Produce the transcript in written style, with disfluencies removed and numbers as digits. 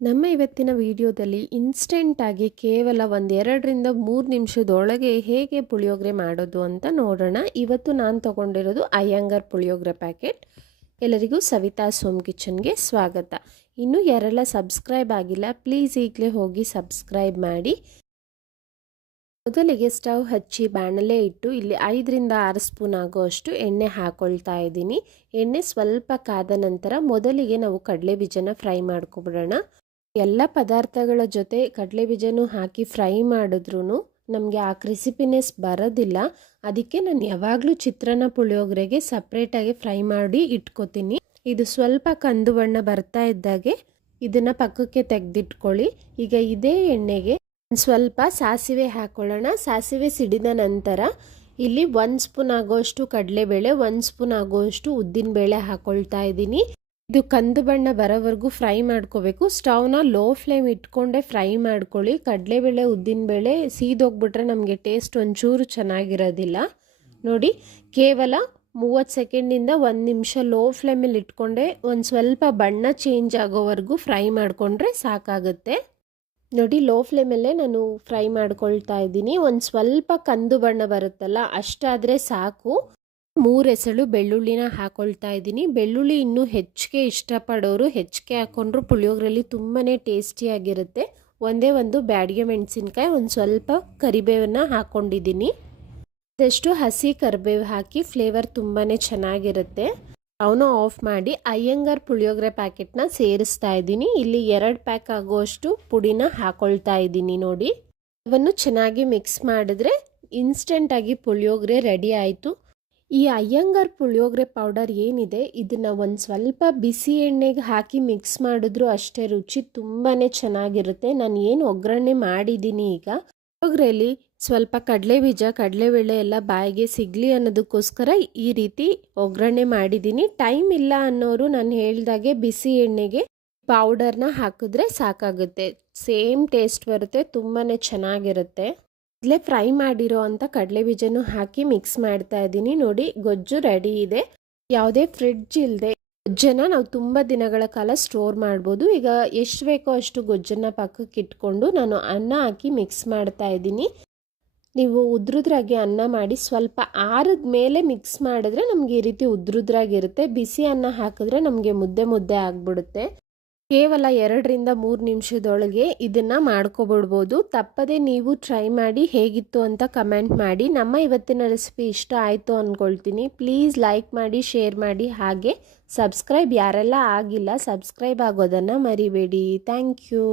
ನಮ್ಮ ಇವತ್ತಿನ ವಿಡಿಯೋದಲ್ಲಿ ಇನ್ಸ್ಟೆಂಟಾಗಿ ಕೇವಲ 2-3 ನಿಮಿಷದೊಳಗೆ ಹೇಗೆ ಪುಳಿಯೋಗರೆ ಮಾಡೋದು ಅಂತ ನೋಡೋಣ. ಇವತ್ತು ನಾನು ತಗೊಂಡಿರೋದು ಅಯ್ಯಂಗಾರ್ ಪುಳಿಯೋಗರೆ ಪ್ಯಾಕೆಟ್. ಎಲ್ಲರಿಗೂ ಸವಿತಾಸ್ ಹೋಮ್ ಕಿಚನ್ಗೆ ಸ್ವಾಗತ. ಇನ್ನೂ ಯಾರೆಲ್ಲ ಸಬ್ಸ್ಕ್ರೈಬ್ ಆಗಿಲ್ಲ ಪ್ಲೀಸ್ ಈಗಲೇ ಹೋಗಿ ಸಬ್ಸ್ಕ್ರೈಬ್ ಮಾಡಿ. ಮೊದಲಿಗೆ ಸ್ಟವ್ ಹಚ್ಚಿ ಬಾಣಲೆ ಇಟ್ಟು ಇಲ್ಲಿ 5-6 ಸ್ಪೂನ್ ಆಗುವಷ್ಟು ಎಣ್ಣೆ ಹಾಕೊಳ್ತಾ ಇದ್ದೀನಿ. ಎಣ್ಣೆ ಸ್ವಲ್ಪ ಕಾದ ನಂತರ ಮೊದಲಿಗೆ ನಾವು ಕಡಲೆ ಬೀಜನ ಫ್ರೈ ಮಾಡ್ಕೊಬಿಡೋಣ. ಎಲ್ಲ ಪದಾರ್ಥಗಳ ಜೊತೆ ಕಡಲೆ ಬೀಜನೂ ಹಾಕಿ ಫ್ರೈ ಮಾಡಿದ್ರೂ ನಮಗೆ ಆ ಕ್ರಿಸಿಪಿನೆಸ್ ಬರೋದಿಲ್ಲ. ಅದಕ್ಕೆ ನಾನು ಯಾವಾಗಲೂ ಚಿತ್ರಾನ್ನ ಪುಳಿಯೋಗರೆಗೆ ಸಪ್ರೇಟಾಗಿ ಫ್ರೈ ಮಾಡಿ ಇಟ್ಕೋತೀನಿ. ಇದು ಸ್ವಲ್ಪ ಕಂದು ಬಣ್ಣ ಬರ್ತಾ ಇದ್ದಾಗೆ ಇದನ್ನು ಪಕ್ಕಕ್ಕೆ ತೆಗೆದಿಟ್ಕೊಳ್ಳಿ. ಈಗ ಇದೇ ಎಣ್ಣೆಗೆ ಸ್ವಲ್ಪ ಸಾಸಿವೆ ಹಾಕೊಳ್ಳೋಣ. ಸಾಸಿವೆ ಸಿಡಿದ ನಂತರ ಇಲ್ಲಿ 1 ಸ್ಪೂನ್ ಆಗೋಷ್ಟು ಕಡಲೆಬೇಳೆ, 1 ಸ್ಪೂನ್ ಆಗೋಷ್ಟು ಉದ್ದಿನಬೇಳೆ ಹಾಕೊಳ್ತಾ ಇದ್ದೀನಿ. ಇದು ಕಂದು ಬಣ್ಣ ಬರೋವರೆಗೂ ಫ್ರೈ ಮಾಡ್ಕೋಬೇಕು. ಸ್ಟವ್ನ ಲೋ ಫ್ಲೇಮ್ ಇಟ್ಕೊಂಡೆ ಫ್ರೈ ಮಾಡ್ಕೊಳ್ಳಿ. ಕಡಲೆಬೇಳೆ ಉದ್ದಿನಬೇಳೆ ಸೀದೋಗ್ಬಿಟ್ರೆ ನಮಗೆ ಟೇಸ್ಟ್ ಒಂಚೂರು ಚೆನ್ನಾಗಿರೋದಿಲ್ಲ. ನೋಡಿ, ಕೇವಲ 30 ಸೆಕೆಂಡಿಂದ 1 ನಿಮಿಷ ಲೋ ಫ್ಲೇಮಲ್ಲಿ ಇಟ್ಕೊಂಡೆ ಒಂದು ಸ್ವಲ್ಪ ಬಣ್ಣ ಚೇಂಜ್ ಆಗೋವರೆಗೂ ಫ್ರೈ ಮಾಡಿಕೊಂಡ್ರೆ ಸಾಕಾಗುತ್ತೆ. ನೋಡಿ, ಲೋ ಫ್ಲೇಮಲ್ಲೇ ನಾನು ಫ್ರೈ ಮಾಡ್ಕೊಳ್ತಾ ಇದ್ದೀನಿ. ಒಂದು ಸ್ವಲ್ಪ ಕಂದು ಬಣ್ಣ ಬರುತ್ತಲ್ಲ ಅಷ್ಟಾದರೆ ಸಾಕು. 3 ಎಸಳು ಬೆಳ್ಳುಳ್ಳಿನ ಹಾಕೊಳ್ತಾ ಇದ್ದೀನಿ. ಬೆಳ್ಳುಳ್ಳಿ ಇನ್ನೂ ಹೆಚ್ಚಿಗೆ ಇಷ್ಟಪಡೋರು ಹೆಚ್ಚಿಗೆ ಹಾಕೊಂಡ್ರು ಪುಳಿಯೋಗರೆಯಲ್ಲಿ ತುಂಬಾ ಟೇಸ್ಟಿಯಾಗಿರುತ್ತೆ. ಒಂದೇ ಒಂದು ಬ್ಯಾಡಿಗೆ ಮೆಣಸಿನ್ಕಾಯಿ, ಒಂದು ಸ್ವಲ್ಪ ಕರಿಬೇವನ್ನ ಹಾಕ್ಕೊಂಡಿದ್ದೀನಿ. ಅದಷ್ಟು ಹಸಿ ಕರಿಬೇವು ಹಾಕಿ ಫ್ಲೇವರ್ ತುಂಬಾ ಚೆನ್ನಾಗಿರುತ್ತೆ. ಅವನ್ನ ಆಫ್ ಮಾಡಿ ಅಯ್ಯಂಗಾರ್ ಪುಳಿಯೋಗರೆ ಪ್ಯಾಕೆಟ್ನ ಸೇರಿಸ್ತಾ ಇದ್ದೀನಿ. ಇಲ್ಲಿ 2 ಪ್ಯಾಕ್ ಆಗುವಷ್ಟು ಪುಡಿನ ಹಾಕೊಳ್ತಾ ಇದ್ದೀನಿ. ನೋಡಿ, ಇವನ್ನು ಚೆನ್ನಾಗಿ ಮಿಕ್ಸ್ ಮಾಡಿದ್ರೆ ಇನ್ಸ್ಟೆಂಟಾಗಿ ಪುಳಿಯೋಗರೆ ರೆಡಿ ಆಯಿತು. ಈ ಅಯ್ಯಂಗಾರ್ ಪುಳಿಯೋಗರೆ ಪೌಡರ್ ಏನಿದೆ ಇದನ್ನು ಒಂದು ಸ್ವಲ್ಪ ಬಿಸಿ ಎಣ್ಣೆಗೆ ಹಾಕಿ ಮಿಕ್ಸ್ ಮಾಡಿದ್ರು ಅಷ್ಟೇ ರುಚಿ ತುಂಬಾ ಚೆನ್ನಾಗಿರುತ್ತೆ. ನಾನು ಏನು ಒಗ್ಗರಣೆ ಮಾಡಿದ್ದೀನಿ ಈಗ ಪುಳಿಯೋಗರೆಯಲ್ಲಿ ಸ್ವಲ್ಪ ಕಡಲೆಬೀಜ ಕಡಲೆಬೇಳೆ ಎಲ್ಲ ಬಾಯಿಗೆ ಸಿಗಲಿ ಅನ್ನೋದಕ್ಕೋಸ್ಕರ ಈ ರೀತಿ ಒಗ್ಗರಣೆ ಮಾಡಿದ್ದೀನಿ. ಟೈಮ್ ಇಲ್ಲ ಅನ್ನೋರು ನಾನು ಹೇಳ್ದಾಗೆ ಬಿಸಿ ಎಣ್ಣೆಗೆ ಪೌಡರ್ನ ಹಾಕಿದ್ರೆ ಸಾಕಾಗುತ್ತೆ. ಸೇಮ್ ಟೇಸ್ಟ್ ಬರುತ್ತೆ, ತುಂಬಾ ಚೆನ್ನಾಗಿರುತ್ತೆ. ಇಲ್ಲೇ ಫ್ರೈ ಮಾಡಿರೋ ಅಂಥ ಕಡಲೆ ಬೀಜನೂ ಹಾಕಿ ಮಿಕ್ಸ್ ಮಾಡ್ತಾ ಇದ್ದೀನಿ. ನೋಡಿ, ಗೊಜ್ಜು ರೆಡಿ ಇದೆ. ಯಾವುದೇ ಫ್ರಿಡ್ಜ್ ಇಲ್ಲದೆ ಗೊಜ್ಜನ್ನು ನಾವು ತುಂಬ ದಿನಗಳ ಕಾಲ ಸ್ಟೋರ್ ಮಾಡ್ಬೋದು. ಈಗ ಎಷ್ಟು ಬೇಕೋ ಅಷ್ಟು ಗೊಜ್ಜನ್ನು ಪಕ್ಕಕ್ಕೆ ಇಟ್ಕೊಂಡು ನಾನು ಅನ್ನ ಹಾಕಿ ಮಿಕ್ಸ್ ಮಾಡ್ತಾ ಇದ್ದೀನಿ. ನೀವು ಉದ್ರುದ್ರಾಗಿ ಅನ್ನ ಮಾಡಿ ಸ್ವಲ್ಪ ಆರಿದ ಮೇಲೆ ಮಿಕ್ಸ್ ಮಾಡಿದ್ರೆ ನಮಗೆ ಈ ರೀತಿ ಉದ್ರುದ್ರಾಗಿರುತ್ತೆ. ಬಿಸಿ ಅನ್ನ ಹಾಕಿದ್ರೆ ನಮಗೆ ಮುದ್ದೆ ಮುದ್ದೆ ಆಗಿಬಿಡುತ್ತೆ. ಕೇವಲ 2-3 ನಿಮಿಷದೊಳಗೆ ಇದನ್ನು ಮಾಡ್ಕೊಬಿಡ್ಬೋದು. ತಪ್ಪದೆ ನೀವು ಟ್ರೈ ಮಾಡಿ ಹೇಗಿತ್ತು ಅಂತ ಕಮೆಂಟ್ ಮಾಡಿ. ನಮ್ಮ ಇವತ್ತಿನ ರೆಸಿಪಿ ಇಷ್ಟ ಆಯಿತು ಅಂದ್ಕೊಳ್ತೀನಿ. ಪ್ಲೀಸ್ ಲೈಕ್ ಮಾಡಿ, ಶೇರ್ ಮಾಡಿ, ಹಾಗೆ ಸಬ್ಸ್ಕ್ರೈಬ್ ಯಾರೆಲ್ಲ ಆಗಿಲ್ಲ ಸಬ್ಸ್ಕ್ರೈಬ್ ಆಗೋದನ್ನು ಮರಿಬೇಡಿ. Thank you.